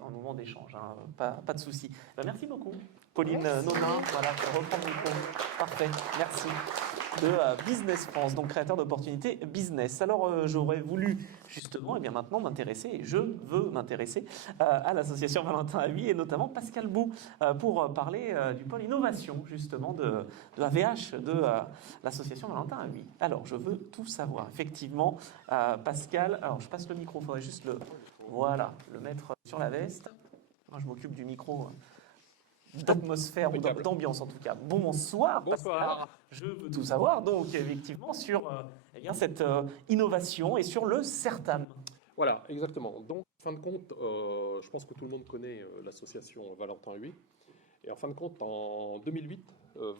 un moment d'échange, hein, pas de souci. Ben, merci beaucoup, Pauline Nonin, voilà, pour reprendre le micro. Parfait, merci. De Business France, donc créateur d'opportunités business. Alors j'aurais voulu justement, et bien maintenant m'intéresser, et je veux m'intéresser à l'association Valentin Ahuy et notamment Pascal Bou pour parler du pôle innovation justement de AVH, de l'association Valentin Ahuy. Alors je veux tout savoir. Effectivement, Pascal, alors je passe le micro, il faudrait juste le mettre sur la veste. Moi je m'occupe du micro. D'atmosphère ou d'ambiance en tout cas. Bonsoir, Pascal. Je veux tout savoir donc effectivement sur cette innovation et sur le CERTAM. Voilà, exactement. Donc, en fin de compte, je pense que tout le monde connaît l'association Valentin Huy. Et en fin de compte, en 2008,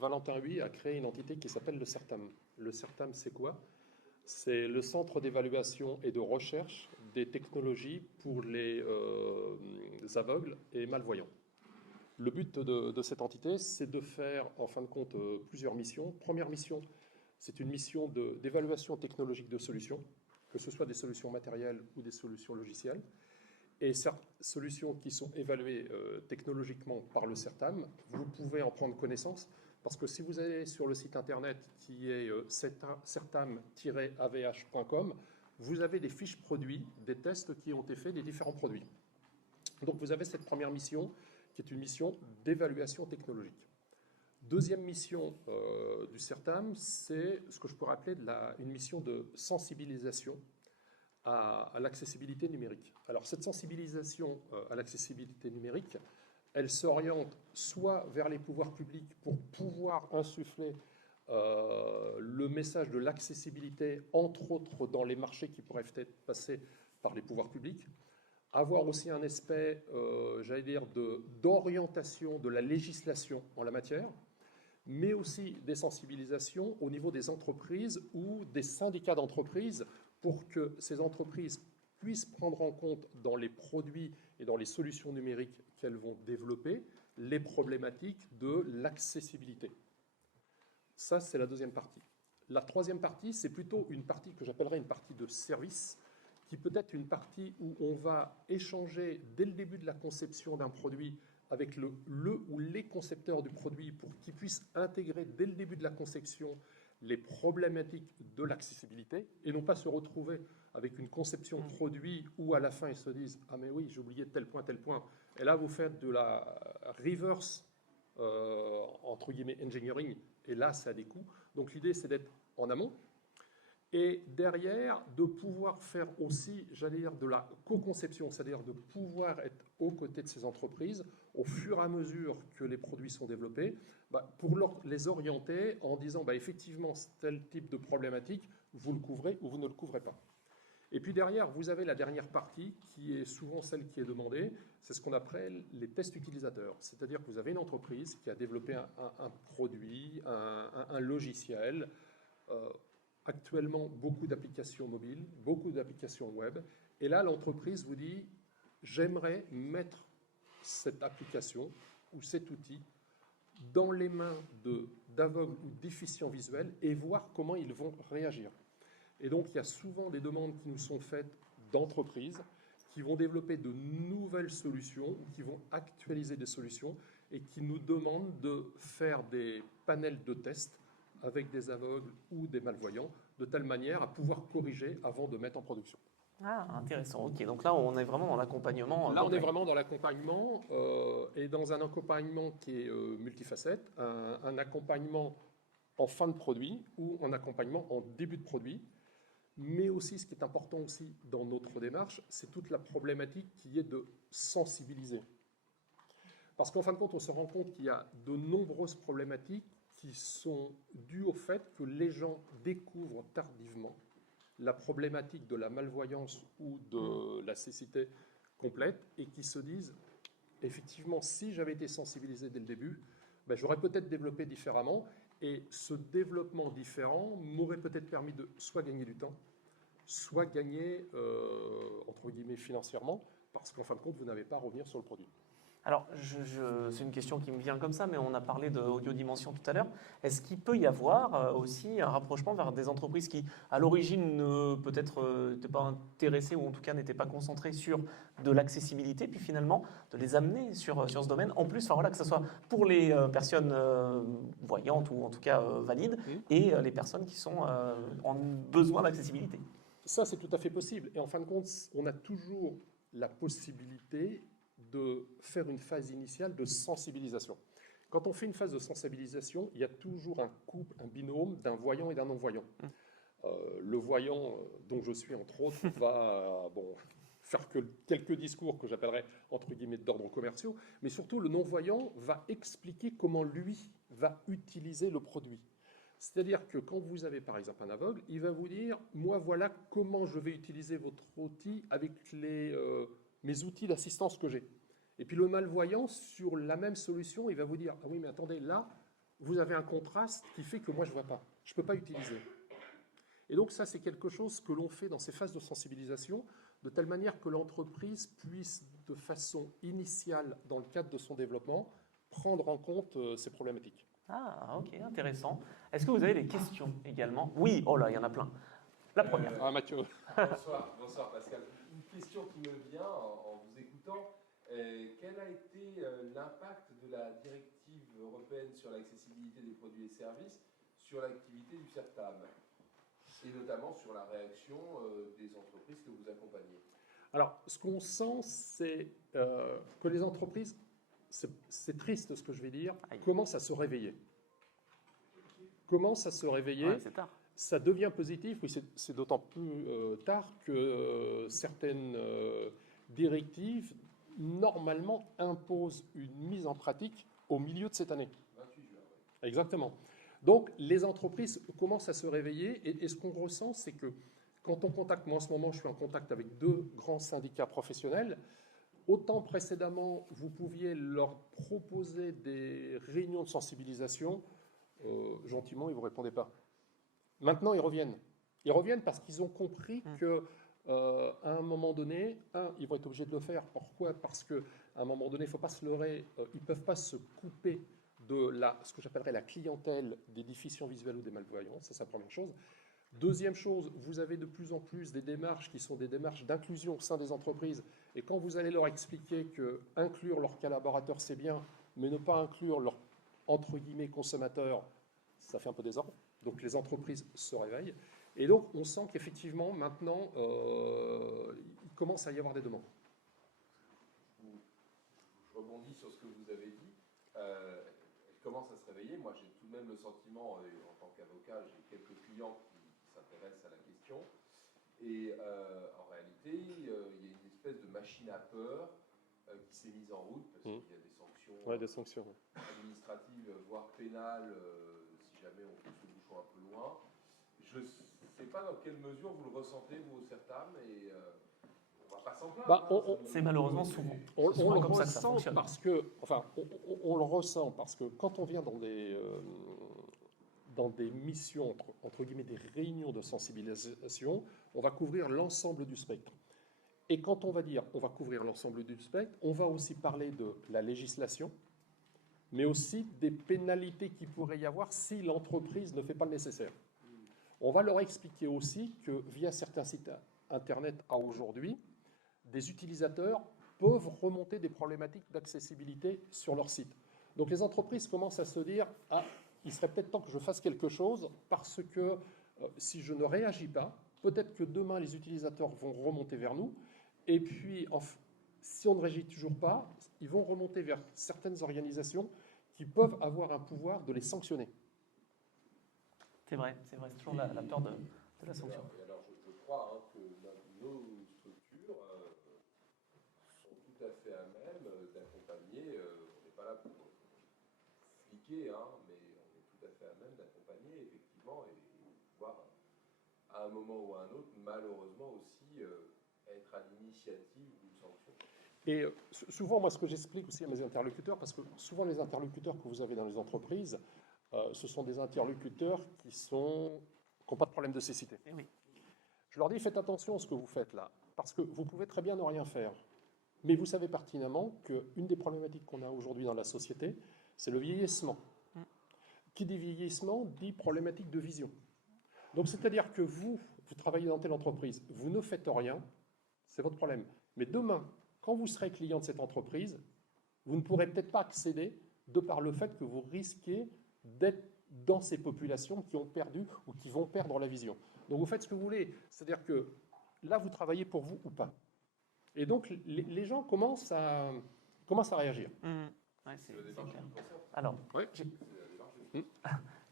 Valentin Huy a créé une entité qui s'appelle le CERTAM. Le CERTAM, c'est quoi? C'est le centre d'évaluation et de recherche des technologies pour les aveugles et malvoyants. Le but de cette entité, c'est de faire, en fin de compte, plusieurs missions. Première mission, c'est une mission d'évaluation technologique de solutions, que ce soit des solutions matérielles ou des solutions logicielles. Et ces solutions qui sont évaluées technologiquement par le CERTAM, vous pouvez en prendre connaissance, parce que si vous allez sur le site internet qui est certam-avh.com, vous avez des fiches produits, des tests qui ont été faits des différents produits. Donc vous avez cette première mission, qui est une mission d'évaluation technologique. Deuxième mission du CERTAM, c'est ce que je pourrais appeler une mission de sensibilisation à l'accessibilité numérique. Alors cette sensibilisation à l'accessibilité numérique, elle s'oriente soit vers les pouvoirs publics pour pouvoir insuffler le message de l'accessibilité, entre autres dans les marchés qui pourraient être passés par les pouvoirs publics, avoir aussi un aspect, d'orientation de la législation en la matière, mais aussi des sensibilisations au niveau des entreprises ou des syndicats d'entreprises pour que ces entreprises puissent prendre en compte dans les produits et dans les solutions numériques qu'elles vont développer les problématiques de l'accessibilité. Ça, c'est la deuxième partie. La troisième partie, c'est plutôt une partie que j'appellerais une partie de service, qui peut être une partie où on va échanger dès le début de la conception d'un produit avec le ou les concepteurs du produit pour qu'ils puissent intégrer dès le début de la conception les problématiques de l'accessibilité et non pas se retrouver avec une conception produit où à la fin ils se disent « Ah mais oui, j'ai oublié tel point. » Et là, vous faites de la reverse, entre guillemets, engineering, et là, ça a des coûts. Donc l'idée, c'est d'être en amont. Et derrière, de pouvoir faire aussi, de la co-conception, c'est-à-dire de pouvoir être aux côtés de ces entreprises au fur et à mesure que les produits sont développés, pour les orienter en disant effectivement, tel type de problématique, vous le couvrez ou vous ne le couvrez pas. Et puis derrière, vous avez la dernière partie qui est souvent celle qui est demandée, c'est ce qu'on appelle les tests utilisateurs. C'est-à-dire que vous avez une entreprise qui a développé un produit, un logiciel, actuellement, beaucoup d'applications mobiles, beaucoup d'applications web. Et là, l'entreprise vous dit, j'aimerais mettre cette application ou cet outil dans les mains d'aveugles ou déficients visuels et voir comment ils vont réagir. Et donc, il y a souvent des demandes qui nous sont faites d'entreprises qui vont développer de nouvelles solutions ou qui vont actualiser des solutions et qui nous demandent de faire des panels de tests avec des aveugles ou des malvoyants, de telle manière à pouvoir corriger avant de mettre en production. Ah, intéressant. Ok, donc là, on est vraiment dans l'accompagnement. Là, on est vraiment dans l'accompagnement et dans un accompagnement qui est multifacette, un accompagnement en fin de produit ou un accompagnement en début de produit. Mais aussi, ce qui est important aussi dans notre démarche, c'est toute la problématique qui est de sensibiliser. Parce qu'en fin de compte, on se rend compte qu'il y a de nombreuses problématiques qui sont dues au fait que les gens découvrent tardivement la problématique de la malvoyance ou de la cécité complète et qui se disent, effectivement, si j'avais été sensibilisé dès le début, j'aurais peut-être développé différemment et ce développement différent m'aurait peut-être permis de soit gagner du temps, soit gagner, entre guillemets, financièrement, parce qu'en fin de compte, vous n'avez pas à revenir sur le produit. Alors, c'est une question qui me vient comme ça, mais on a parlé d'audiodimension tout à l'heure. Est-ce qu'il peut y avoir aussi un rapprochement vers des entreprises qui, à l'origine, peut-être n'étaient pas intéressées ou en tout cas n'étaient pas concentrées sur de l'accessibilité, puis finalement de les amener sur ce domaine, en plus, enfin voilà, que ce soit pour les personnes voyantes ou en tout cas valides, et les personnes qui sont en besoin d'accessibilité. Ça, c'est tout à fait possible. Et en fin de compte, on a toujours la possibilité de faire une phase initiale de sensibilisation. Quand on fait une phase de sensibilisation, il y a toujours un couple, un binôme d'un voyant et d'un non-voyant. Le voyant, dont je suis entre autres, va faire quelques discours que j'appellerais entre guillemets d'ordre commerciaux, mais surtout le non-voyant va expliquer comment lui va utiliser le produit. C'est-à-dire que quand vous avez par exemple un aveugle, il va vous dire « moi voilà comment je vais utiliser votre outil avec mes outils d'assistance que j'ai ». Et puis le malvoyant, sur la même solution, il va vous dire « ah oui mais attendez, là, vous avez un contraste qui fait que moi je ne vois pas, je ne peux pas utiliser ». Et donc ça c'est quelque chose que l'on fait dans ces phases de sensibilisation, de telle manière que l'entreprise puisse de façon initiale, dans le cadre de son développement, prendre en compte ces problématiques. Ah, ok, intéressant. Est-ce que vous avez des questions également? Oui, oh là, il y en a plein. La première. Mathieu. Bonsoir Pascal. Une question qui me vient en vous écoutant. Quel a été l'impact de la directive européenne sur l'accessibilité des produits et services sur l'activité du CERTAM et notamment sur la réaction des entreprises que vous accompagnez? Alors, ce qu'on sent, c'est que les entreprises, c'est triste ce que je vais dire, commencent à se réveiller. Commencent à se réveiller. Ouais, c'est tard. Ça devient positif, oui, c'est d'autant plus tard que certaines directives, normalement, imposent une mise en pratique au milieu de cette année. 28 juin, oui. Exactement. Donc, les entreprises commencent à se réveiller et ce qu'on ressent, c'est que quand on contacte, moi en ce moment, je suis en contact avec 2 grands syndicats professionnels. Autant précédemment, vous pouviez leur proposer des réunions de sensibilisation, gentiment, ils ne vous répondaient pas. Maintenant, ils reviennent. Ils reviennent parce qu'ils ont compris que à un moment donné, ils vont être obligés de le faire. Pourquoi? Parce qu'à un moment donné, il ne faut pas se leurrer, ils ne peuvent pas se couper de ce que j'appellerais la clientèle des déficients visuels ou des malvoyants. Ça, c'est la première chose. Deuxième chose, vous avez de plus en plus des démarches qui sont des démarches d'inclusion au sein des entreprises. Et quand vous allez leur expliquer que inclure leurs collaborateurs, c'est bien, mais ne pas inclure leurs, entre guillemets, consommateurs, ça fait un peu désordre. Donc les entreprises se réveillent. Et donc on sent qu'effectivement, maintenant, il commence à y avoir des demandes. Je rebondis sur ce que vous avez dit. Elle commence à se réveiller. Moi, j'ai tout de même le sentiment, en tant qu'avocat, j'ai quelques clients qui s'intéressent à la question. Et en réalité, il y a une espèce de machine à peur qui s'est mise en route parce qu'il y a des sanctions, des sanctions administratives, voire pénales, si jamais on pousse le bouchon un peu loin. Je ne sais pas dans quelle mesure vous le ressentez, vous, au CERTAM, et on ne va pas s'en plaindre. C'est malheureusement souvent. On le comme ça que ça ressent fonctionne. parce que, enfin, on le ressent parce que quand on vient dans des missions, entre guillemets, des réunions de sensibilisation, on va couvrir l'ensemble du spectre. Et quand on va dire on va couvrir l'ensemble du spectre, on va aussi parler de la législation, mais aussi des pénalités qu'il pourrait y avoir si l'entreprise ne fait pas le nécessaire. On va leur expliquer aussi que via certains sites Internet à aujourd'hui, des utilisateurs peuvent remonter des problématiques d'accessibilité sur leur site. Donc les entreprises commencent à se dire « Ah, il serait peut-être temps que je fasse quelque chose parce que si je ne réagis pas, peut-être que demain les utilisateurs vont remonter vers nous et puis si on ne réagit toujours pas, ils vont remonter vers certaines organisations qui peuvent avoir un pouvoir de les sanctionner. » C'est vrai, c'est toujours la peur de la sanction. Alors, je crois que nos structures sont tout à fait à même d'accompagner, on n'est pas là pour fliquer, mais on est tout à fait à même d'accompagner, effectivement, et pouvoir, à un moment ou à un autre, malheureusement aussi, être à l'initiative d'une sanction. Et souvent, moi, ce que j'explique aussi à mes interlocuteurs, parce que souvent les interlocuteurs que vous avez dans les entreprises, ce sont des interlocuteurs qui n'ont pas de problème de cécité. Oui. Je leur dis, faites attention à ce que vous faites là, parce que vous pouvez très bien ne rien faire. Mais vous savez pertinemment qu'une des problématiques qu'on a aujourd'hui dans la société, c'est le vieillissement. Qui dit vieillissement dit problématique de vision. Donc, c'est-à-dire que vous travaillez dans telle entreprise, vous ne faites rien, c'est votre problème. Mais demain, quand vous serez client de cette entreprise, vous ne pourrez peut-être pas accéder de par le fait que vous risquez d'être dans ces populations qui ont perdu ou qui vont perdre la vision. Donc, vous faites ce que vous voulez. C'est-à-dire que là, vous travaillez pour vous ou pas. Et donc, les gens commencent à réagir. Ouais, c'est clair. Alors, Ouais.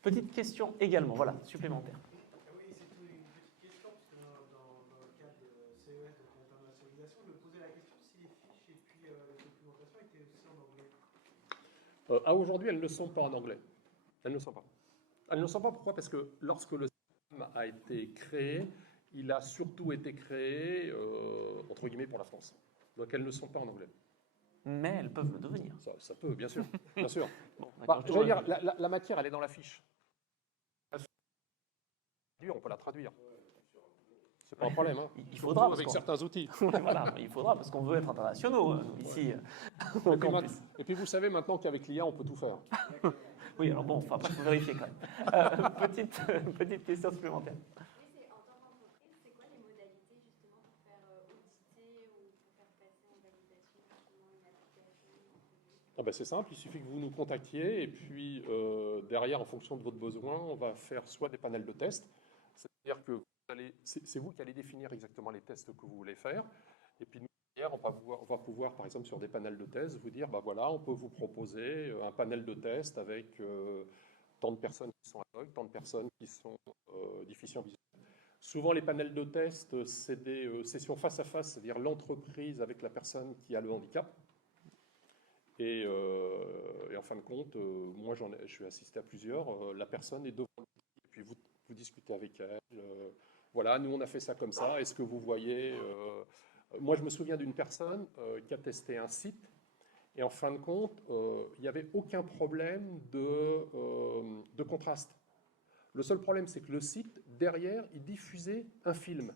petite question également, voilà, supplémentaire. Oui, c'est une petite question, puisque dans le cadre de CES, donc l'internationalisation, je me posais la question si les fiches et puis les documentations étaient aussi en anglais. Aujourd'hui, elles ne le sont pas en anglais. Elles ne le sont pas. Elles ne le sont pas, pourquoi? Parce que lorsque le système a été créé, il a surtout été créé, entre guillemets, pour la France. Donc elles ne sont pas en anglais. Mais elles peuvent le devenir. Ça peut, bien sûr. Bien sûr. Bon, Bah, d'accord, je veux dire, la matière, elle est dans la fiche. On peut la traduire. C'est pas un problème. Hein. Il faudra, parce avec qu'on- certains outils. voilà, mais il faudra parce qu'on veut être internationaux ici. Et puis, et puis vous savez maintenant qu'avec l'IA, on peut tout faire. Oui, alors bon, enfin, après, il faut vérifier quand même. Petite question supplémentaire. Oui, c'est en tant qu'entreprise, c'est quoi les modalités justement pour faire auditer ou pour faire passer en validation justement une application? Ah ben c'est simple, il suffit que vous nous contactiez et puis derrière, en fonction de votre besoin, on va faire soit des panels de tests, c'est-à-dire que c'est vous qui allez définir exactement les tests que vous voulez faire, et puis nous, derrière, on va pouvoir, par exemple, sur des panels de tests, vous dire, bah voilà, on peut vous proposer un panel de tests avec tant de personnes qui sont aveugles, tant de personnes qui sont déficients visuels. Souvent, les panels de tests, c'est des sessions face à face, c'est-à-dire l'entreprise avec la personne qui a le handicap. Et en fin de compte, moi, je suis assisté à plusieurs. La personne est devant l'outil, et puis vous discutez avec elle. Voilà, nous, on a fait ça comme ça. Est-ce que vous voyez Moi, je me souviens d'une personne qui a testé un site. Et en fin de compte, il n'y avait aucun problème de contraste. Le seul problème, c'est que le site, derrière, il diffusait un film.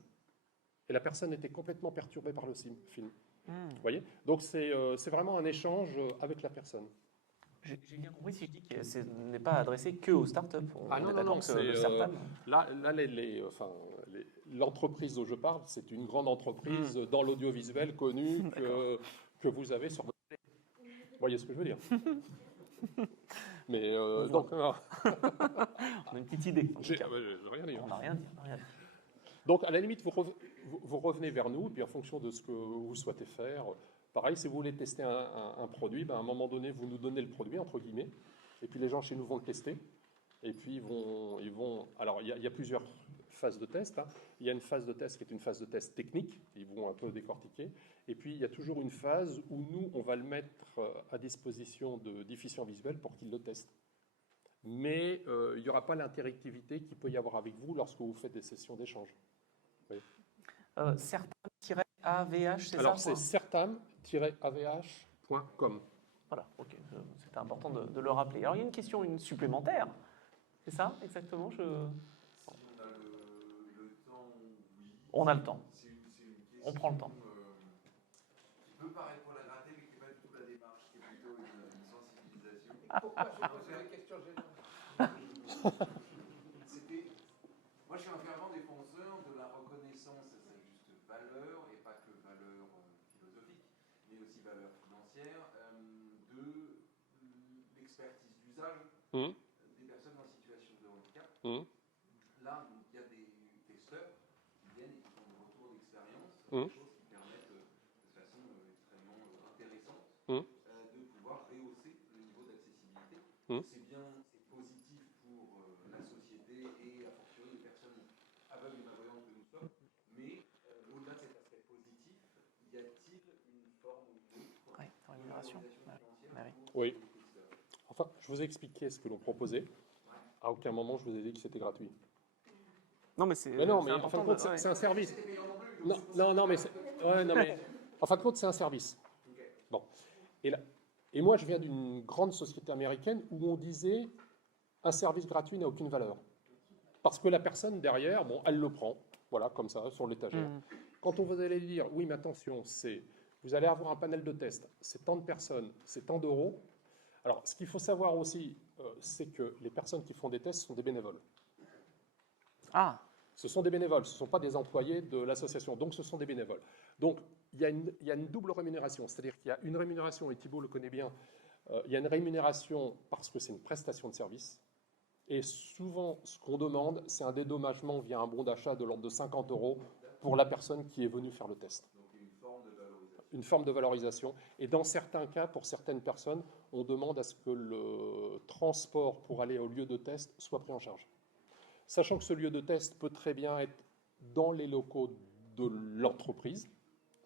Et la personne était complètement perturbée par le film. Vous voyez? Donc, c'est vraiment un échange avec la personne. J'ai bien compris si je dis que ce n'est pas adressé que aux startups. Ah non, est non, d'accord non, que c'est, le certains- là l'entreprise dont je parle, c'est une grande entreprise dans l'audiovisuel connue que vous avez sur votre télé. Vous voyez ce que je veux dire? Mais donc, On a une petite idée. en tout j'ai cas. rien dit. On n'a rien dit. on n'a rien dit. Donc, à la limite, vous revenez vers nous, et puis en fonction de ce que vous souhaitez faire, pareil, si vous voulez tester un produit, ben, à un moment donné, vous nous donnez le produit, entre guillemets, et puis les gens chez nous vont le tester, et puis ils vont alors, il y a plusieurs phases de test. Hein. Il y a une phase de test qui est une phase de test technique, ils vont un peu décortiquer, et puis il y a toujours une phase où nous, on va le mettre à disposition de déficients visuels pour qu'ils le testent. Mais il n'y aura pas l'interactivité qu'il peut y avoir avec vous lorsque vous faites des sessions d'échange. Certam-AVH, c'est ça? Alors, c'est certam-avh.com. Voilà, ok. C'était important de le rappeler. Alors, il y a une question supplémentaire. C'est ça, exactement Si on a le temps, oui. On a le temps. C'est une question, On prend le temps. Qui peut paraître pour la gratter, mais qui n'est pas du tout la démarche, qui est plutôt une sensibilisation. Pourquoi je pose la question générale? Moi, je suis un fervent défenseur de la reconnaissance à sa juste valeur, et pas que valeur philosophique, mais aussi valeur financière, de l'expertise d'usage des personnes en situation de handicap. Là, il y a des testeurs qui viennent et qui font des retours d'expérience, des choses qui permettent de façon extrêmement intéressante de pouvoir rehausser le niveau d'accessibilité. C'est positif pour la société et a fortiori les personnes aveugles et malvoyantes que nous sommes, mais au-delà de cet aspect positif, y a-t-il une forme ou une autre Oui, rémunération. financière Oui. pour les testeurs? Enfin, je vous ai expliqué ce que l'on proposait. À aucun moment, je vous ai dit que c'était gratuit. Non, mais c'est. Mais non, mais en important fin de compte, c'est un service. Non, mais en fin de compte, c'est un service. Bon. Et moi, je viens d'une grande société américaine où on disait un service gratuit n'a aucune valeur. Parce que la personne derrière, bon, elle le prend, voilà, comme ça, sur l'étagère. Quand on vous allez dire, oui, mais attention, vous allez avoir un panel de tests. C'est tant de personnes, c'est tant d'euros. Alors, ce qu'il faut savoir aussi, c'est que les personnes qui font des tests sont des bénévoles. Ah, Ce sont des bénévoles, ce ne sont pas des employés de l'association, donc ce sont des bénévoles. Donc, il y a une double rémunération, c'est-à-dire qu'il y a une rémunération, et Thibault le connaît bien, il y a une rémunération parce que c'est une prestation de service, et souvent, ce qu'on demande, c'est un dédommagement via un bon d'achat de l'ordre de 50 € pour la personne qui est venue faire le test. Donc une forme de valorisation. Une forme de valorisation. Et dans certains cas, pour certaines personnes, on demande à ce que le transport pour aller au lieu de test soit pris en charge. Sachant que ce lieu de test peut très bien être dans les locaux de l'entreprise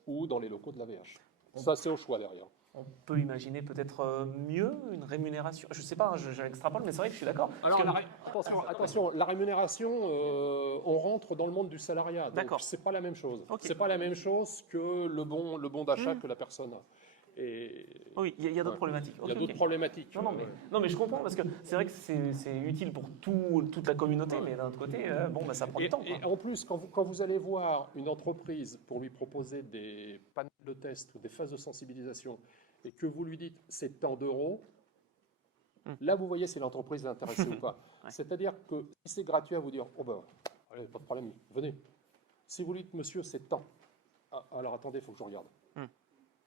ou dans les locaux de l'AVH. Ça, c'est au choix derrière. on peut imaginer peut-être mieux une rémunération. Je ne sais pas, j'extrapole, mais c'est vrai que je suis d'accord. Alors, attention, la rémunération, on rentre dans le monde du salariat. D'accord. Donc, c'est pas la même chose. Ok. C'est pas la même chose que le bon d'achat que la personne a. Et Oui, il y a d'autres problématiques. il y a Ok, d'autres ok. problématiques. Non, mais je comprends parce que c'est vrai que c'est utile pour toute la communauté, mais d'un autre côté, ça prend du temps. Et en plus, quand vous allez voir une entreprise pour lui proposer des panels de test ou des phases de sensibilisation et que vous lui dites c'est tant d'euros, là vous voyez si l'entreprise est intéressée ou pas. Ouais. C'est-à-dire que si c'est gratuit à vous dire, oh ben, allez, pas de problème, venez. Si vous lui dites monsieur c'est tant, alors attendez, il faut que je regarde.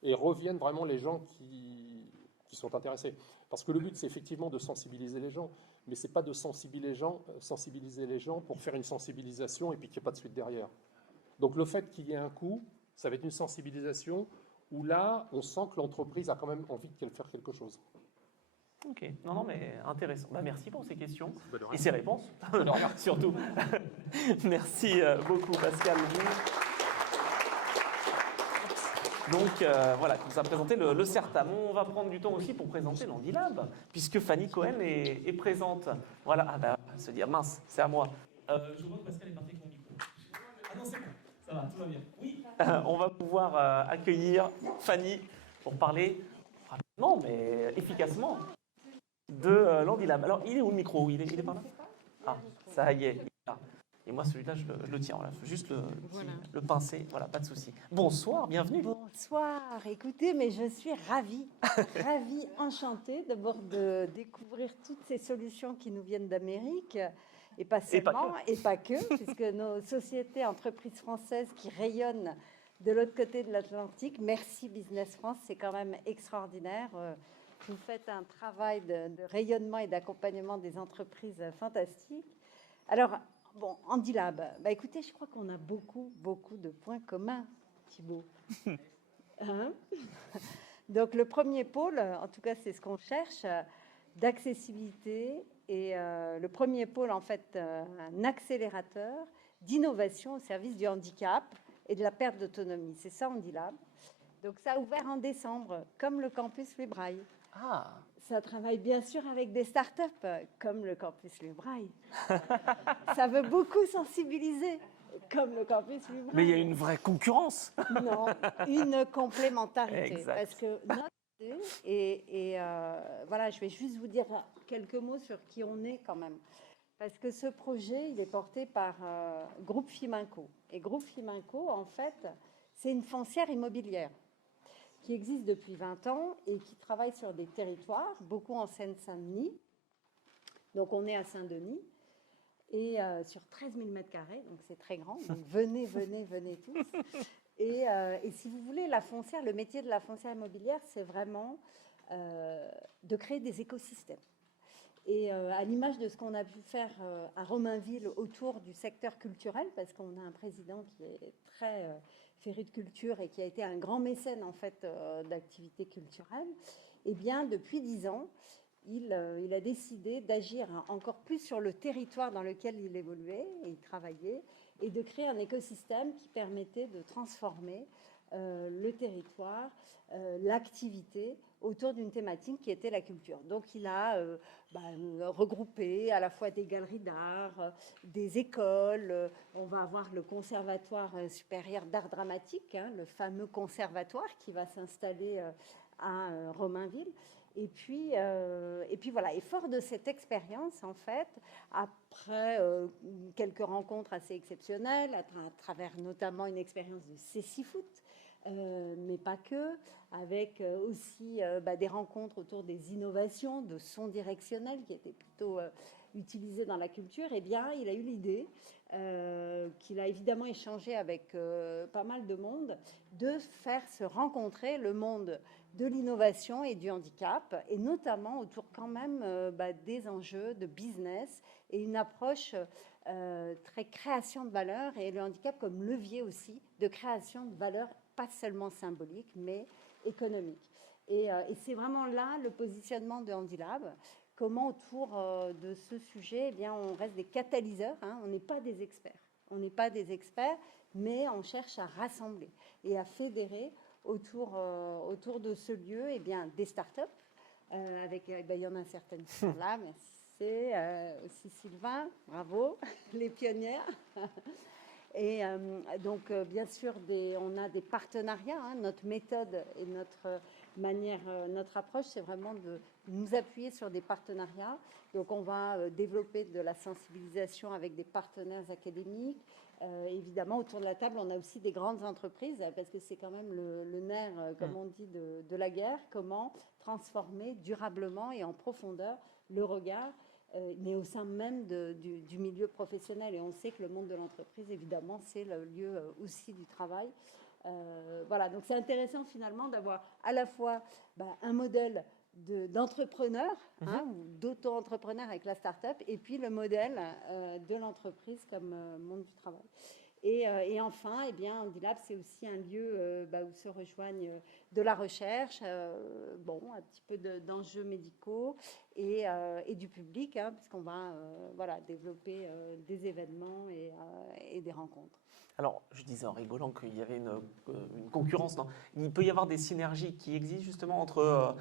Et reviennent vraiment les gens qui sont intéressés. Parce que le but, c'est effectivement de sensibiliser les gens, mais ce n'est pas de sensibiliser les gens pour faire une sensibilisation et puis qu'il n'y ait pas de suite derrière. Donc le fait qu'il y ait un coût, ça va être une sensibilisation où là, on sent que l'entreprise a quand même envie de faire quelque chose. Ok, non, mais intéressant. Merci pour ces questions Bah, de rien. et ces réponses, surtout. Merci beaucoup, Pascal. Donc voilà, qui nous a présenté le CERTAM. On va prendre du temps aussi pour présenter l'Handilab, puisque Fanny Cohen est présente. Voilà, se dire mince, c'est à moi. Je vois que Pascal est parti avec mon micro. Ah non, c'est bon, ça va, tout va bien. Oui, on va pouvoir accueillir Fanny pour parler rapidement, mais efficacement, de l'Handilab. Alors, il est où le micro? Il est par là? Ah, ça y est, il est là. Et moi, celui-là, je le tiens. Voilà, faut juste le pincer. Voilà, pas de souci. Bonsoir, bienvenue. Bonsoir. Écoutez, mais je suis ravie, enchantée d'abord de découvrir toutes ces solutions qui nous viennent d'Amérique. Et pas seulement, et pas que, puisque nos sociétés, entreprises françaises qui rayonnent de l'autre côté de l'Atlantique, merci Business France, c'est quand même extraordinaire. Vous faites un travail de rayonnement et d'accompagnement des entreprises fantastique. Alors, bon, Handilab, écoutez, je crois qu'on a beaucoup de points communs, Thibault. Hein? Donc, le premier pôle, en tout cas, c'est ce qu'on cherche, d'accessibilité. Et le premier pôle, en fait, un accélérateur d'innovation au service du handicap et de la perte d'autonomie. C'est ça, Handilab. Donc, ça a ouvert en décembre, comme le campus Louis Braille. Ah. Ça travaille bien sûr avec des startups, comme le campus Louis Braille. Ça veut beaucoup sensibiliser, comme le campus Louis Braille. Mais il y a une vraie concurrence. Non, une complémentarité. Exact. Parce que notre idée, voilà, je vais juste vous dire quelques mots sur qui on est quand même. Parce que ce projet, il est porté par Groupe Fiminco. Et Groupe Fiminco, en fait, c'est une foncière immobilière qui existe depuis 20 ans et qui travaille sur des territoires, beaucoup en Seine-Saint-Denis. Donc, on est à Saint-Denis et sur 13 000 m², donc c'est très grand. Donc, venez tous. Et si vous voulez, la foncière, le métier de la foncière immobilière, c'est vraiment de créer des écosystèmes. Et à l'image de ce qu'on a pu faire à Romainville autour du secteur culturel, parce qu'on a un président qui est très féru de culture et qui a été un grand mécène en fait d'activités culturelles, eh bien depuis 10 ans, il a décidé d'agir encore plus sur le territoire dans lequel il évoluait et il travaillait, et de créer un écosystème qui permettait de transformer le territoire, l'activité autour d'une thématique qui était la culture. Donc il a regroupé à la fois des galeries d'art, des écoles, on va avoir le conservatoire supérieur d'art dramatique, le fameux conservatoire qui va s'installer à Romainville. Et puis voilà, et fort de cette expérience, en fait, après quelques rencontres assez exceptionnelles, à travers notamment une expérience de Cécifoot, mais pas que, avec aussi des rencontres autour des innovations, de sons directionnels qui étaient plutôt utilisés dans la culture. Eh bien, il a eu l'idée, qu'il a évidemment échangé avec pas mal de monde, de faire se rencontrer le monde de l'innovation et du handicap, et notamment autour quand même des enjeux de business et une approche très création de valeur, et le handicap comme levier aussi de création de valeur, pas seulement symbolique, mais économique. Et c'est vraiment là le positionnement de Handilab. Comment autour de ce sujet, eh bien, on reste des catalyseurs, hein, on n'est pas des experts. On n'est pas des experts, mais on cherche à rassembler et à fédérer autour de ce lieu eh bien, des startups. Il y en a certaines qui sont là, merci. Aussi Sylvain, bravo, les pionnières. Et donc, bien sûr, on a des partenariats. Hein, notre méthode et notre manière, notre approche, c'est vraiment de nous appuyer sur des partenariats. Donc, on va développer de la sensibilisation avec des partenaires académiques. Évidemment, autour de la table, on a aussi des grandes entreprises, parce que c'est quand même le nerf, comme on dit, de la guerre. Comment transformer durablement et en profondeur le regard, mais au sein même du milieu professionnel. Et on sait que le monde de l'entreprise, évidemment, c'est le lieu aussi du travail. Voilà, donc c'est intéressant finalement d'avoir à la fois un modèle d'entrepreneur, hein, ou d'auto-entrepreneur avec la start-up, et puis le modèle de l'entreprise comme monde du travail. Et enfin, eh bien, Handilab, c'est aussi un lieu où se rejoignent de la recherche, un petit peu d'enjeux médicaux et du public, hein, puisqu'on va développer des événements et des rencontres. Alors, je disais en rigolant qu'il y avait une concurrence. Non, il peut y avoir des synergies qui existent justement entre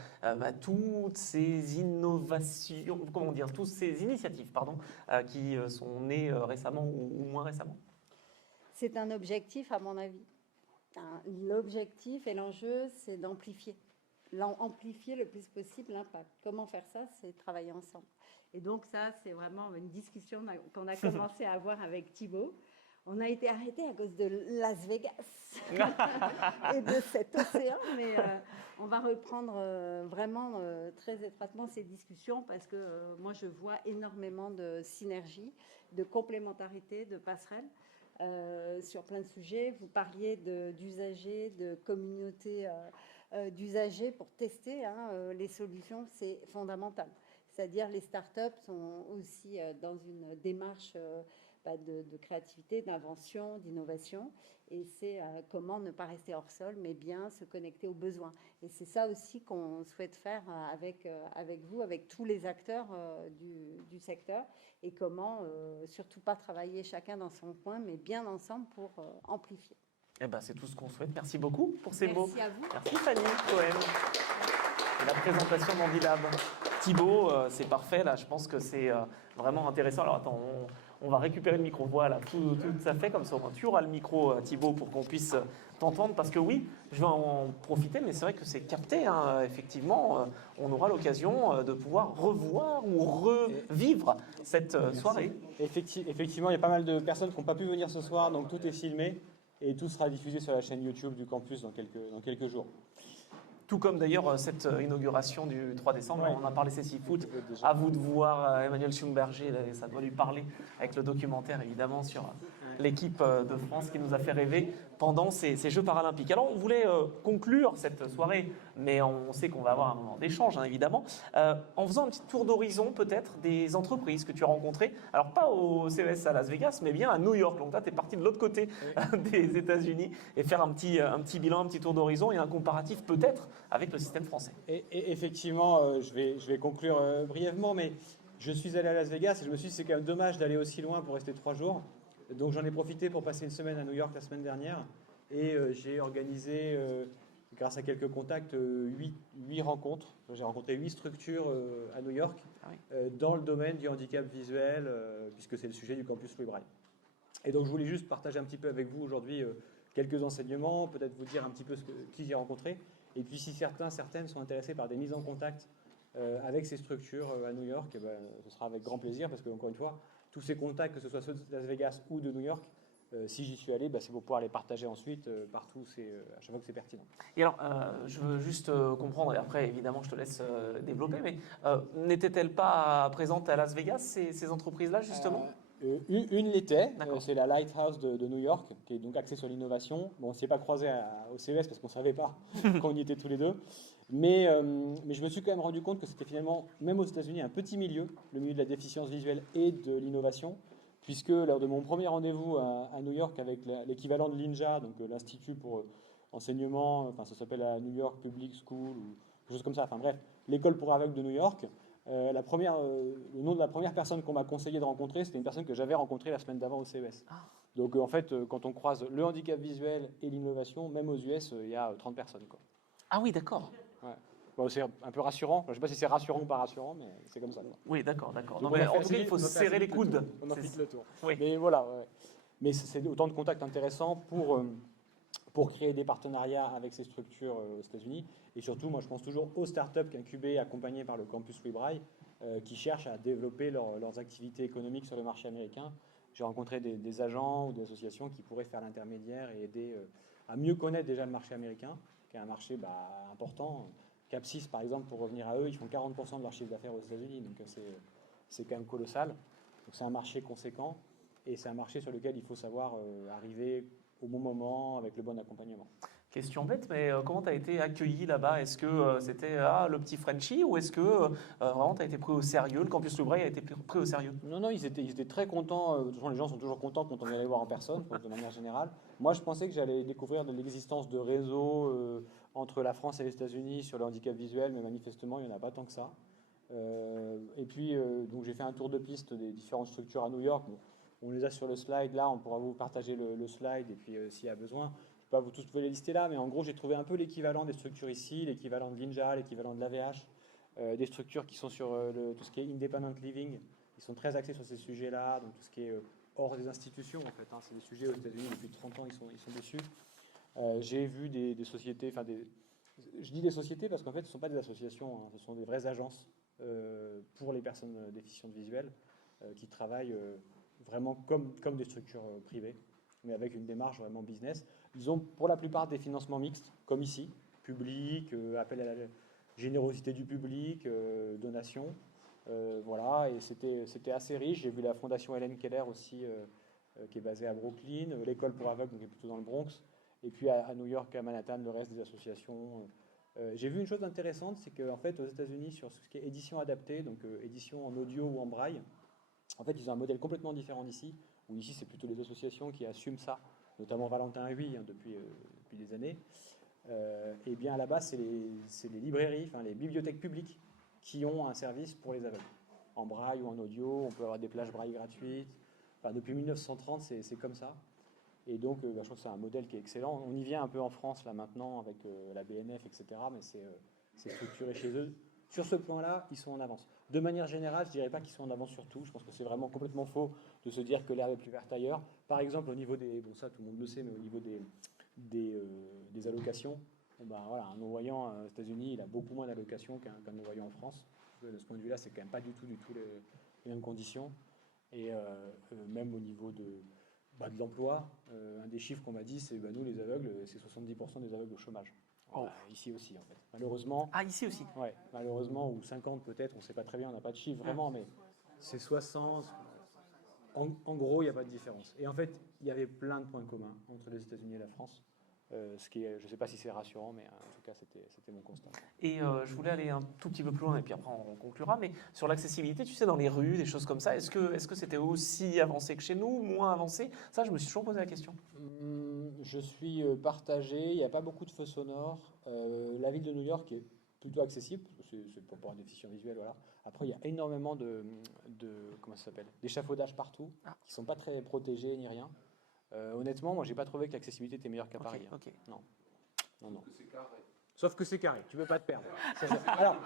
toutes ces innovations, comment dire, toutes ces initiatives, pardon, qui sont nées récemment ou moins récemment. C'est un objectif, à mon avis. L'objectif et l'enjeu, c'est d'amplifier. Amplifier le plus possible l'impact. Comment faire ça? C'est travailler ensemble. Et donc ça, c'est vraiment une discussion qu'on a commencé à avoir avec Thibaut. On a été arrêté à cause de Las Vegas et de cet océan, mais on va reprendre vraiment très étroitement ces discussions, parce que moi, je vois énormément de synergie, de complémentarité, de passerelles. Sur plein de sujets. Vous parliez d'usagers, de communautés d'usagers pour tester les solutions, c'est fondamental. C'est-à-dire les startups sont aussi dans une démarche de créativité, d'invention, d'innovation, et c'est comment ne pas rester hors sol, mais bien se connecter aux besoins. Et c'est ça aussi qu'on souhaite faire avec vous, avec tous les acteurs du secteur, et comment surtout pas travailler chacun dans son coin, mais bien ensemble pour amplifier. Eh ben, c'est tout ce qu'on souhaite. Merci beaucoup pour ces mots. Merci à vous. Merci Fanny Cohen. La présentation d'Handilab. Thibaut, c'est parfait. Là, je pense que c'est vraiment intéressant. Alors attends, on va récupérer le micro. Voilà, tout ça fait comme ça. Tu auras le micro, Thibaut, pour qu'on puisse t'entendre. Parce que oui, je vais en profiter, mais c'est vrai que c'est capté. Hein, effectivement, on aura l'occasion de pouvoir revoir ou revivre cette soirée. Effectivement, il y a pas mal de personnes qui n'ont pas pu venir ce soir, donc tout est filmé et tout sera diffusé sur la chaîne YouTube du campus dans quelques jours. Tout comme d'ailleurs cette inauguration du 3 décembre, Ouais. on a parlé Cécile Foot. À vous de voir Emmanuel Schumberger, ça doit lui parler avec le documentaire évidemment sur l'équipe de France qui nous a fait rêver pendant ces Jeux paralympiques. Alors on voulait conclure cette soirée, mais on sait qu'on va avoir un moment d'échange hein, évidemment, en faisant un petit tour d'horizon peut-être des entreprises que tu as rencontrées. Alors pas au CES à Las Vegas, mais bien à New York. Donc là tu es parti de l'autre côté des États-Unis et faire un petit bilan, un petit tour d'horizon et un comparatif peut-être avec le système français. Et effectivement, je vais conclure brièvement, mais je suis allé à Las Vegas et je me suis dit c'est quand même dommage d'aller aussi loin pour rester 3 jours. Donc j'en ai profité pour passer une semaine à New York la semaine dernière et j'ai organisé, grâce à quelques contacts, 8 rencontres. J'ai rencontré 8 structures à New York dans le domaine du handicap visuel, puisque c'est le sujet du campus Louis Braille. Et donc je voulais juste partager un petit peu avec vous aujourd'hui quelques enseignements, peut-être vous dire un petit peu qui j'ai rencontré. Et puis si certaines sont intéressées par des mises en contact avec ces structures à New York, ce sera avec grand plaisir, parce que encore une fois, tous ces contacts, que ce soit ceux de Las Vegas ou de New York, Si j'y suis allé, c'est pour pouvoir les partager ensuite partout, à chaque fois que c'est pertinent. Et alors, je veux juste comprendre, et après, évidemment, je te laisse développer, mais n'était-elle pas présente à Las Vegas, ces entreprises-là, justement? Une l'était, D'accord. c'est la Lighthouse de New York, qui est donc axée sur l'innovation. Bon, on ne s'est pas croisé au CES parce qu'on ne savait pas quand on y était tous les deux. Mais je me suis quand même rendu compte que c'était finalement, même aux États-Unis, un petit milieu, le milieu de la déficience visuelle et de l'innovation, puisque lors de mon premier rendez-vous à New York avec l'équivalent de l'INJA, donc l'Institut pour enseignement, enfin ça s'appelle la New York Public School ou quelque chose comme ça, enfin bref, l'école pour aveugles de New York, le nom de la première personne qu'on m'a conseillé de rencontrer, c'était une personne que j'avais rencontrée la semaine d'avant au CES. Ah. Donc en fait, quand on croise le handicap visuel et l'innovation, même aux US, il y a 30 personnes, quoi. Ah oui, d'accord. Ouais. Bon, c'est un peu rassurant. Je ne sais pas si c'est rassurant ou pas rassurant, mais c'est comme ça, quoi. Oui, d'accord, d'accord. Donc Non, on mais a en fait tout cas, il faut on a fait serrer assez les vite le coudes. tour. On a C'est- fait le tour. Oui. Mais voilà, ouais. Mais c'est autant de contacts intéressants pour créer des partenariats avec ces structures aux États-Unis. Et surtout, moi, je pense toujours aux startups incubées, accompagnées par le campus Webrail, qui cherchent à développer leurs activités économiques sur le marché américain. J'ai rencontré des agents ou des associations qui pourraient faire l'intermédiaire et aider à mieux connaître déjà le marché américain, qui est un marché important. Capsys, par exemple, pour revenir à eux, ils font 40% de leur chiffre d'affaires aux États-Unis, donc c'est quand même colossal. Donc c'est un marché conséquent et c'est un marché sur lequel il faut savoir arriver au bon moment avec le bon accompagnement. Question bête, mais comment tu as été accueilli là-bas? Est-ce que c'était le petit Frenchie ou est-ce que vraiment tu as été pris au sérieux? Le campus Louvray a été pris au sérieux? Non, ils étaient très contents. De toute façon, les gens sont toujours contents quand on vient les voir en personne, de manière générale. Moi, je pensais que j'allais découvrir de l'existence de réseaux entre la France et les États-Unis sur le handicap visuel, mais manifestement, il n'y en a pas tant que ça. Et puis, donc j'ai fait un tour de piste des différentes structures à New York. Bon, on les a sur le slide là, on pourra vous partager le slide et puis s'il y a besoin. Je ne vais pas vous tous les lister là, mais en gros, j'ai trouvé un peu l'équivalent des structures ici, l'équivalent de l'INJA, l'équivalent de l'AVH, des structures qui sont sur tout ce qui est independent living. Ils sont très axés sur ces sujets-là, donc tout ce qui est hors des institutions en fait. Hein, c'est des sujets aux États-Unis depuis 30 ans, ils sont dessus. J'ai vu des sociétés, je dis des sociétés parce qu'en fait, ce ne sont pas des associations, hein, ce sont des vraies agences pour les personnes déficientes visuelles qui travaillent vraiment comme des structures privées, mais avec une démarche vraiment business. Ils ont pour la plupart des financements mixtes, comme ici, public, appel à la générosité du public, donations. Voilà, et c'était assez riche. J'ai vu la fondation Helen Keller aussi, qui est basée à Brooklyn, l'école pour aveugles, donc qui est plutôt dans le Bronx, et puis à New York, à Manhattan, le reste des associations. J'ai vu une chose intéressante, c'est qu'en fait, aux États-Unis, sur ce qui est édition adaptée, donc édition en audio ou en braille, en fait, ils ont un modèle complètement différent d'ici, où ici, c'est plutôt les associations qui assument ça, notamment Valentin Huy, hein, depuis des années. Et bien là-bas, c'est les librairies, enfin les bibliothèques publiques qui ont un service pour les aveugles. En braille ou en audio, on peut avoir des plages braille gratuites. Enfin, depuis 1930, c'est comme ça. Et donc, je trouve que c'est un modèle qui est excellent. On y vient un peu en France, là, maintenant, avec la BNF, etc. Mais c'est structuré chez eux. Sur ce point-là, ils sont en avance. De manière générale, je ne dirais pas qu'ils sont en avance sur tout. Je pense que c'est vraiment complètement faux de se dire que l'herbe est plus verte ailleurs. Par exemple, au niveau des... Bon, ça, tout le monde le sait, mais au niveau des allocations, voilà, un non-voyant aux États-Unis, il a beaucoup moins d'allocations qu'un non-voyant en France. De ce point de vue-là, c'est quand même pas du tout les mêmes conditions. Et même au niveau de l'emploi, un des chiffres qu'on m'a dit, c'est nous, les aveugles, c'est 70% des aveugles au chômage. Oh. Ici aussi, en fait. Malheureusement. Ah, ici aussi. Ouais, malheureusement, ou 50 peut-être, on ne sait pas très bien, on n'a pas de chiffre vraiment, mais c'est 60. En gros, il n'y a pas de différence. Et en fait, il y avait plein de points communs entre les États-Unis et la France. Ce qui est, je ne sais pas si c'est rassurant, mais en tout cas, c'était mon constat. Et je voulais aller un tout petit peu plus loin, et puis après on conclura, mais sur l'accessibilité, tu sais, dans les rues, des choses comme ça, est-ce que c'était aussi avancé que chez nous, moins avancé? Ça, je me suis toujours posé la question. Je suis partagé, il n'y a pas beaucoup de feux sonores. La ville de New York est plutôt accessible, c'est pour un déficient visuel, voilà. Après, il y a énormément comment ça s'appelle, d'échafaudages partout, qui ne sont pas très protégés ni rien. Honnêtement, moi, j'ai pas trouvé que l'accessibilité était meilleure qu'à Paris. Ok. Non. Que c'est carré. Sauf que c'est carré, tu ne peux pas te perdre. Alors,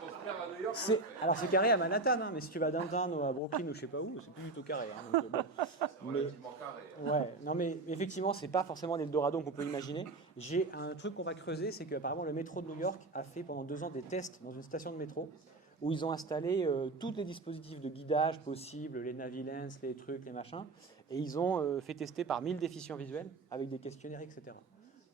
c'est carré à Manhattan, hein, mais si tu vas à Downtown ou à Brooklyn ou je sais pas où, c'est plus du tout carré. Hein, donc, bon. C'est relativement carré. Ouais, non mais effectivement, c'est pas forcément l'Eldorado qu'on peut imaginer. J'ai un truc qu'on va creuser, c'est qu'apparemment le métro de New York a fait pendant 2 ans des tests dans une station de métro où ils ont installé tous les dispositifs de guidage possibles, les Navilens, les trucs, les machins, et ils ont fait tester par 1000 déficients visuels avec des questionnaires, etc.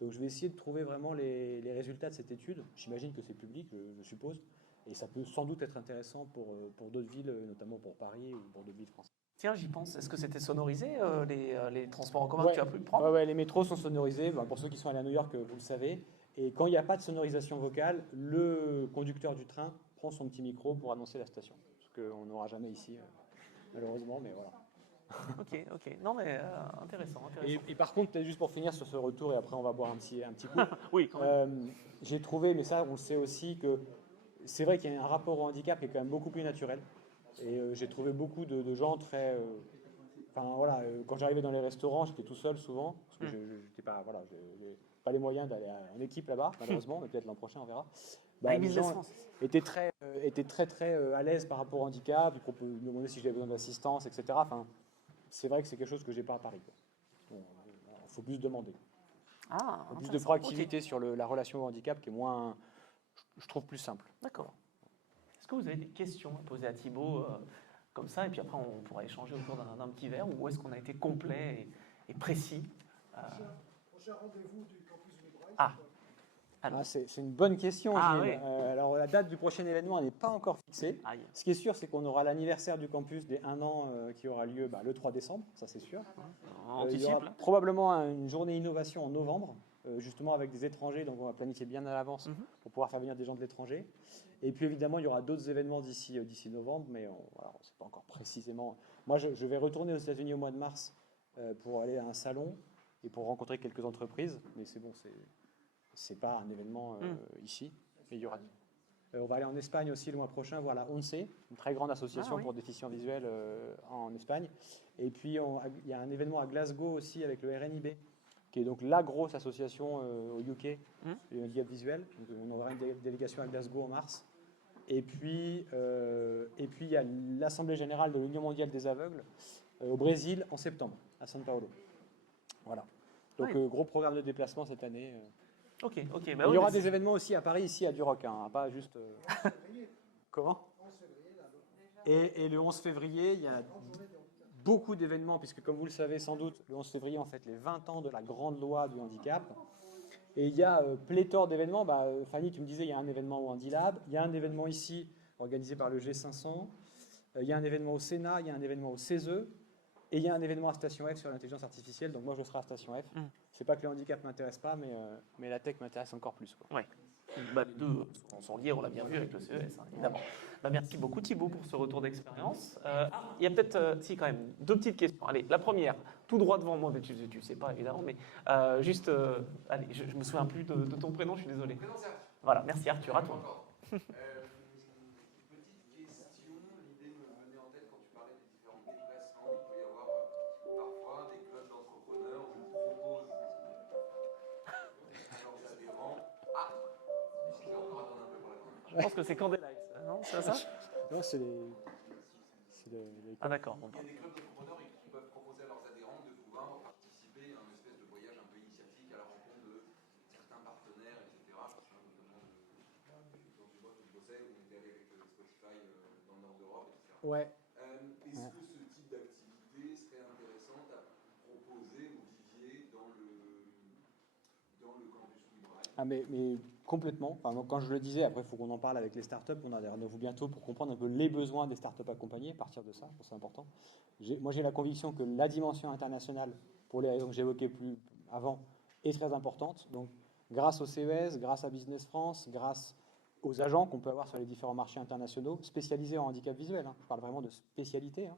Donc je vais essayer de trouver vraiment les résultats de cette étude. J'imagine que c'est public, je suppose, et ça peut sans doute être intéressant pour d'autres villes, notamment pour Paris ou pour d'autres villes françaises. Tiens, j'y pense. Est-ce que c'était sonorisé, les transports en commun Ouais. que tu as pu prendre? Ouais, les métros sont sonorisés. Bah, pour ceux qui sont allés à New York, vous le savez. Et quand il n'y a pas de sonorisation vocale, le conducteur du train prend son petit micro pour annoncer la station. Ce qu'on n'aura jamais ici, malheureusement, mais voilà. Ok. Non, mais intéressant. Et par contre, peut-être juste pour finir sur ce retour, et après on va boire un petit coup. Oui, quand même. J'ai trouvé, mais ça on le sait aussi, que c'est vrai qu'il y a un rapport au handicap qui est quand même beaucoup plus naturel. Et j'ai trouvé beaucoup de gens très... Enfin voilà, quand j'arrivais dans les restaurants, j'étais tout seul souvent, parce que j'étais pas, voilà, j'ai pas les moyens d'aller en équipe là-bas, malheureusement, mais peut-être l'an prochain, on verra. Bah, les gens étaient très à l'aise par rapport au handicap, ils me demandaient si j'avais besoin d'assistance, etc. Enfin, c'est vrai que c'est quelque chose que j'ai pas à Paris. Il faut plus demander. Plus de proactivité sur la relation au handicap qui est moins, je trouve, plus simple. D'accord. Est-ce que vous avez des questions à poser à Thibaut comme ça, et puis après on pourra échanger autour d'un petit verre, ou est-ce qu'on a été complet et précis? Prochain rendez-vous du campus Libraille. C'est une bonne question, Gilles. Oui. Alors la date du prochain événement elle n'est pas encore fixée. Aïe. Ce qui est sûr, c'est qu'on aura l'anniversaire du campus des 1 an qui aura lieu le 3 décembre, ça c'est sûr. On Il y anticipe, aura là. probablement une journée innovation en novembre, justement avec des étrangers, donc on va planifier bien à l'avance pour pouvoir faire venir des gens de l'étranger. Et puis évidemment, il y aura d'autres événements d'ici novembre, mais on ne sait pas encore précisément. Moi, je vais retourner aux États-Unis au mois de mars pour aller à un salon et pour rencontrer quelques entreprises, mais c'est bon, c'est pas un événement ici, mais il y aura. On va aller en Espagne aussi le mois prochain, voir la ONCE, une très grande association pour déficients visuels en Espagne. Et puis il y a un événement à Glasgow aussi avec le RNIB, qui est donc la grosse association au UK, le handicap visuel. Donc, on aura une délégation à Glasgow en mars. Et puis il y a l'Assemblée générale de l'Union mondiale des aveugles au Brésil en septembre, à São Paulo. Voilà. Donc gros programme de déplacement cette année. Ok. Il y aura des événements aussi à Paris, ici à Duroc, hein, pas juste... Comment ? Et le 11 février, il y a beaucoup d'événements, puisque comme vous le savez sans doute, le 11 février, on fête les 20 ans de la grande loi du handicap. Et il y a pléthore d'événements. Fanny, tu me disais, il y a un événement au Handilab, il y a un événement ici, organisé par le G500, il y a un événement au Sénat, il y a un événement au CESE, et il y a un événement à Station F sur l'intelligence artificielle, donc moi je serai à Station F. C'est pas que le handicap m'intéresse pas, mais la tech m'intéresse encore plus. Oui. Les deux sont liés, on l'a bien vu avec le CES, évidemment. Merci beaucoup Thibaut pour ce retour d'expérience. Il y a peut-être, si quand même, 2 petites questions. Allez, la première, tout droit devant moi, mais tu ne sais pas évidemment, mais juste, allez, je me souviens plus de ton prénom, je suis désolé. Voilà, merci Arthur, à toi. Petite question, l'idée me venait en tête quand tu parlais des différents déplacements. Il peut y avoir parfois des clubs d'entrepreneurs où ils proposent à leurs adhérents. Je vais encore attendre un peu pour la fin. Je pense que c'est Candelight, non? C'est ça? Non, c'est les... D'accord. Il y a des clubs d'entrepreneurs qui peuvent proposer à leurs adhérents de pouvoir participer à un espèce de voyage un peu initiatique à la rencontre de certains partenaires, etc. Je me souviens notamment dans une boîte où je bossais, où on était allé avec Spotify dans le nord d'Europe, etc. Ouais. Est-ce que ce type d'activité serait intéressante à proposer au vivier dans le campus Libraille? Mais complètement. Enfin, donc, quand je le disais, après il faut qu'on en parle avec les startups. On a des rendez-vous bientôt pour comprendre un peu les besoins des startups accompagnés. À partir de ça, je pense que c'est important. Moi, j'ai la conviction que la dimension internationale, pour les raisons que j'évoquais plus avant, est très importante. Donc, grâce au CES, grâce à Business France, grâce aux agents qu'on peut avoir sur les différents marchés internationaux, spécialisés en handicap visuel. Je parle vraiment de spécialité.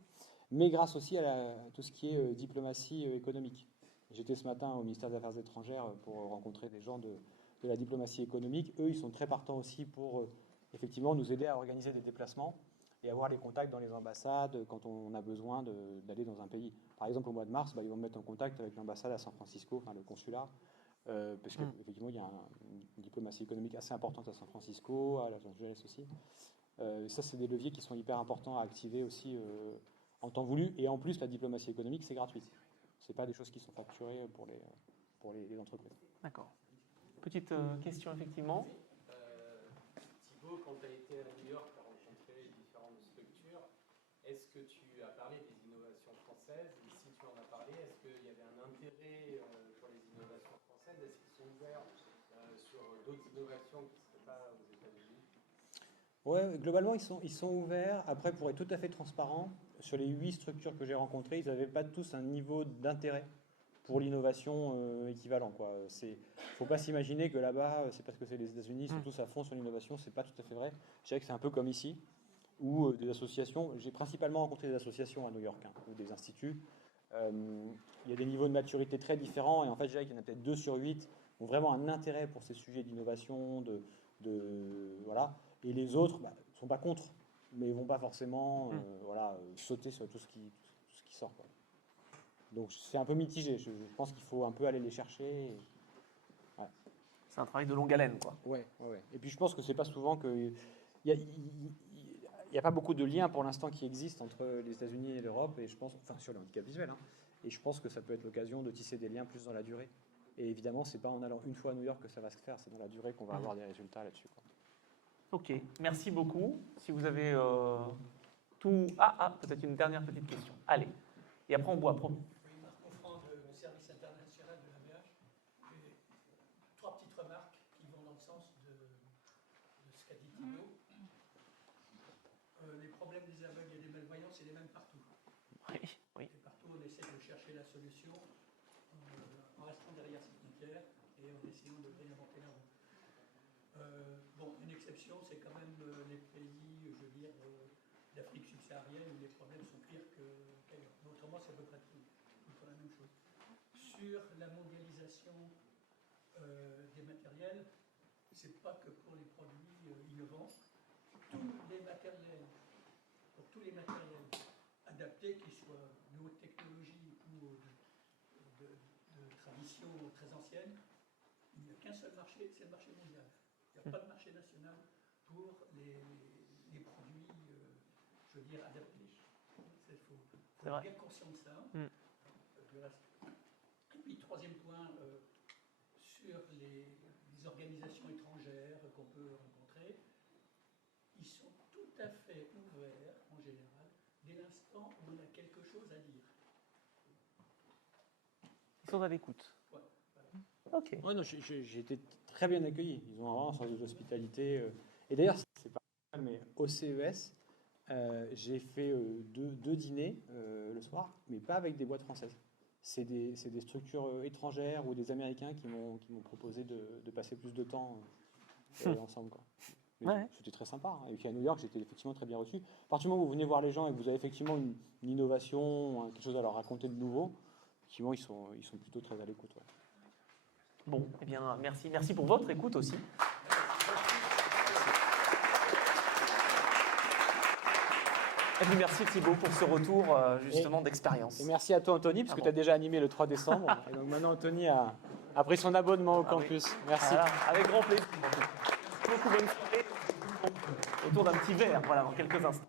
Mais grâce aussi à tout ce qui est diplomatie économique. J'étais ce matin au ministère des Affaires étrangères pour rencontrer des gens de la diplomatie économique. Eux, ils sont très partants aussi pour effectivement nous aider à organiser des déplacements et avoir les contacts dans les ambassades quand on a besoin d'aller dans un pays. Par exemple, au mois de mars, ils vont me mettre en contact avec l'ambassade à San Francisco, enfin le consulat, parce qu'effectivement, il y a une diplomatie économique assez importante à San Francisco, à Los Angeles aussi. Ça, c'est des leviers qui sont hyper importants à activer aussi en temps voulu. Et en plus, la diplomatie économique, c'est gratuit. Ce n'est pas des choses qui sont facturées pour les entreprises. D'accord. Petite question, effectivement. Thibaut, quand tu as été à New York, tu as rencontré les différentes structures. Est-ce que tu as parlé des innovations françaises? Et si tu en as parlé, est-ce qu'il y avait un intérêt pour les innovations françaises? Est-ce qu'ils sont ouverts sur d'autres innovations qui ne seraient pas aux États-Unis? Ouais, globalement, ils sont ouverts. Après, pour être tout à fait transparent, sur les 8 structures que j'ai rencontrées, ils n'avaient pas tous un niveau d'intérêt pour l'innovation équivalent. Il ne faut pas s'imaginer que là-bas, c'est parce que c'est les États-Unis, ils sont tous à fond sur l'innovation. Ce n'est pas tout à fait vrai. Je dirais que c'est un peu comme ici, où des associations, j'ai principalement rencontré des associations à New York, ou des instituts. Il y a des niveaux de maturité très différents, et en fait, je dirais qu'il y en a peut-être 2 sur 8 qui ont vraiment un intérêt pour ces sujets d'innovation, voilà. Et les autres ne sont pas contre, mais ils ne vont pas forcément sauter sur tout ce qui sort. Donc c'est un peu mitigé. Je pense qu'il faut un peu aller les chercher. Ouais. C'est un travail de longue haleine, quoi. Ouais. Et puis je pense que c'est pas souvent que il y a pas beaucoup de liens pour l'instant qui existent entre les États-Unis et l'Europe, et je pense, enfin sur le handicap visuel. Et je pense que ça peut être l'occasion de tisser des liens plus dans la durée. Et évidemment, c'est pas en allant une fois à New York que ça va se faire. C'est dans la durée qu'on va avoir des résultats là-dessus. Ok, merci beaucoup. Si vous avez tout... peut-être une dernière petite question. Allez, et après on boit, promis. Oui, Marc Offrand du service international de l'AVH. Trois petites remarques qui vont dans le sens de ce qu'a dit Thibaut. Les problèmes des aveugles et des malvoyants, c'est les mêmes partout. Oui. Et partout, on essaie de chercher la solution en restant derrière ses frontières et en essayant de réinventer la roue. Une exception, c'est quand même les pays, je veux dire, d'Afrique subsaharienne où les problèmes sont pires qu'ailleurs. Autrement, c'est à peu près tout. Ils font la même chose. Sur la mondialisation des matériels, c'est pas que pour les produits innovants. Pour tous les matériels adaptés, qu'ils soient de haute technologie ou de tradition très ancienne, il n'y a qu'un seul marché, c'est le marché mondial. Il n'y a pas de marché national pour les produits, je veux dire, adaptés. Il faut être bien conscient de ça. Et puis, troisième point, sur les organisations étrangères qu'on peut rencontrer, ils sont tout à fait ouverts, en général, dès l'instant où on a quelque chose à dire. Ils sont à l'écoute. Ouais, voilà. Ok. Ouais, non, j'ai été très bien accueilli. Ils ont vraiment un sens d'hospitalité. Et d'ailleurs, c'est pas mal, mais au CES, j'ai fait deux dîners le soir, mais pas avec des boîtes françaises. C'est des structures étrangères ou des Américains qui m'ont proposé de passer plus de temps ensemble, quoi. Ouais. C'était très sympa. Et puis à New York, j'étais effectivement très bien reçu. À partir du moment où vous venez voir les gens et que vous avez effectivement une innovation, quelque chose à leur raconter de nouveau, effectivement, ils sont plutôt très à l'écoute. Ouais. Bon, eh bien, merci. Merci pour votre écoute aussi. Et puis merci Thibaut pour ce retour justement d'expérience. Et merci à toi Anthony, parce que tu as déjà animé le 3 décembre. Et donc maintenant Anthony a pris son abonnement au campus. Oui. Merci. Voilà, avec grand plaisir. Beaucoup bonne soirée. Autour d'un petit verre, voilà, dans quelques instants.